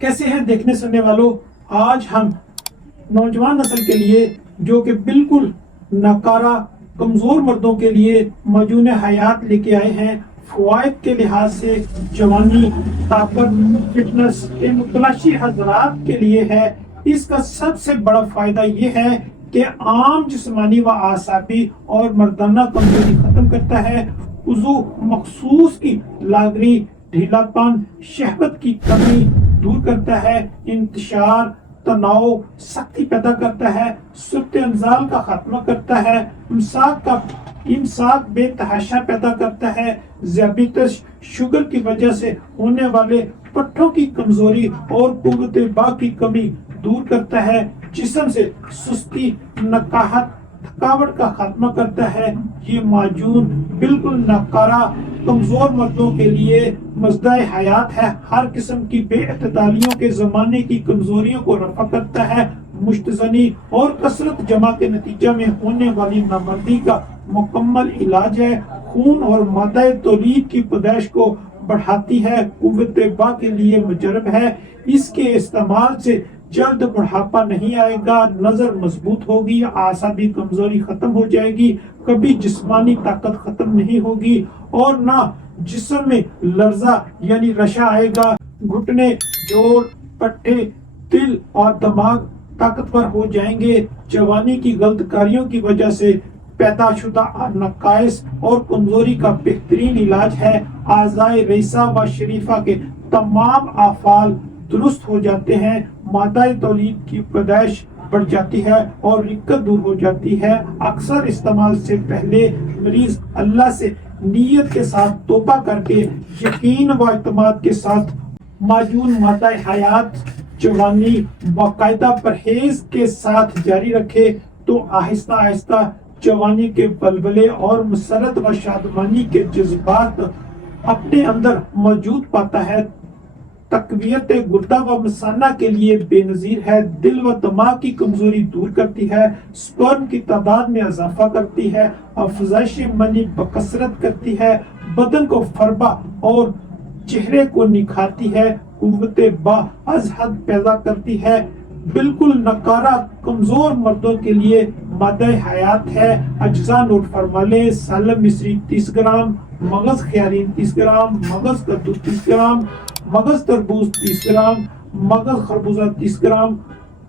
कैसे हैं देखने सुनने वालों। आज हम नौजवान नस्ल के लिए जो कि बिल्कुल नकारा कमजोर मर्दों के लिए मजून हयात लेके आए हैं। फवाइद के लिहाज से जवानी, ताकत, फिटनेस के मुतलाशी हजरात के लिए है। इसका सबसे बड़ा फायदा ये है कि आम जिस्मानी व आसाबी और मर्दाना कमजोरी खत्म करता है। उज़ू मखसूस की लागरी, ढीलापन, शहवत की कमी दूर करता है। इंतशार, तनाव, सख्ती पैदा करता है। सुर्त अंजाल का खात्मा करता है। इमसाक बेतहाशा पैदा करता है। ज़ियाबीतस, शुगर की वजह से होने वाले पट्ठों की कमजोरी और कुव्वत बा की कमी दूर करता है। जिस्म से सुस्ती, नकाहत, थकावट का खात्मा करता है। ये माजून बिल्कुल नकारा कमजोर मर्दों के लिए मज़दाए हयात है। हर किस्म की बेअतदालियों के ज़माने की कमजोरियों को रफा करता है। मुश्तजनी और कसरत जमा के नतीजा में होने वाली नामर्दी का मुकम्मल इलाज है। खून और मादा तौलीद की पैदाइश को बढ़ाती है। कुव्वत बा के लिए मुजरब है। इसके इस्तेमाल से जल्द बुढ़ापा नहीं आएगा, नजर मजबूत होगी, आसाबी कमजोरी खत्म हो जाएगी, कभी जिस्मानी ताकत खत्म नहीं होगी और ना जिस्म में लर्जा यानी रशा आएगा। घुटने, जोड़, पट्टे, दिल और दिमाग ताकतवर हो जाएंगे। जवानी की गलतकारियों की वजह से पैदाशुदा नकाइस और कमजोरी का बेहतरीन इलाज है। आज़ाए रईसा व शरीफा के तमाम आफाल दुरुस्त हो जाते हैं। मादाए तौलीद की पैदाइश बढ़ जाती है और रिक्कत दूर हो जाती है। अक्सर इस्तेमाल से पहले मरीज अल्लाह से नीयत के साथ तौबा करके यकीन व इत्मीनान के साथ माजून मादाए हयात जवानी बाकायदा परहेज के साथ जारी रखे तो आहिस्ता आहिस्ता जवानी के बलबले और मसरत व शादमानी के जज्बात अपने अंदर मौजूद पाता है। तकवियत गुर्दा व मसाना के लिए बेनजीर है। दिल व दिमाग की कमजोरी दूर करती है। स्पर्म की तादाद में इजाफा करती है। अफजाइश मनी बकसरत करती है। बदन को फरबा और चेहरे को निखारती है। कुव्वत बा अज हद पैदा करती है। बिल्कुल नकारा कमजोर मर्दों के लिए मादा हयात है। अज्जा नोट फरमा ले। सालम मिस्री 30 ग्राम, मगज खयारीन 30 ग्राम, मगज कद्दू 30 ग्राम, मगज तरबूज 30 ग्राम, मगज खरबूजा 30 ग्राम,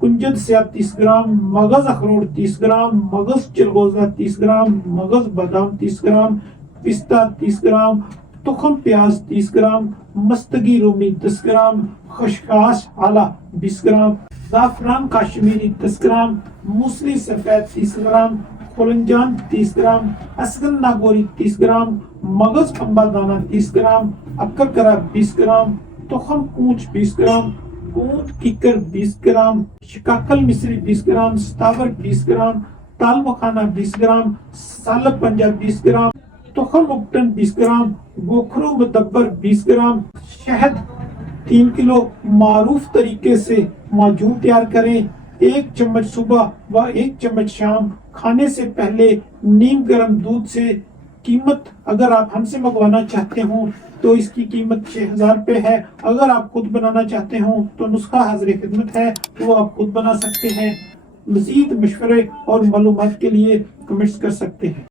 कुंजद सेब 30 ग्राम, मगज अखरोट 30 ग्राम, मगज चिलगोजा 30 ग्राम, मगज बादाम 30 ग्राम, पिस्ता 30 ग्राम, तुखम प्याज 30 ग्राम, मस्तगी रूमी 10 ग्राम, खशखाश आला 20 ग्राम, जाफरान काश्मीरी 10 ग्राम, मूसली सफेद 30 ग्राम, खुलंजान 30 ग्राम, असगन नागोरी 30 ग्राम, मगज पंबा दाना 30 ग्राम, अक्कर करा 20 ग्राम, तुखम कूच 20 ग्राम, गूंद किकर 20 ग्राम, शिकाकल मिस्री 20 ग्राम, सतावर 20 ग्राम, ताल मखाना 20 ग्राम, सालब पंजाब 20 ग्राम, तुखम उपटन 20 ग्राम, गोखरू मुदब्बर 20 ग्राम, शहद 3 किलो। मारूफ तरीके से माजून तैयार करें। 1 चम्मच सुबह व 1 चम्मच शाम। खाने से पहले नीम गर्म दूध से। कीमत अगर आप हमसे मंगवाना चाहते हो तो इसकी कीमत 6000 रुपए है। अगर आप खुद बनाना चाहते हो तो नुस्खा हाजिर खिदमत है, वो आप खुद बना सकते हैं। मजीद मशवरे और मालूमात के लिए कमेंट्स कर सकते हैं।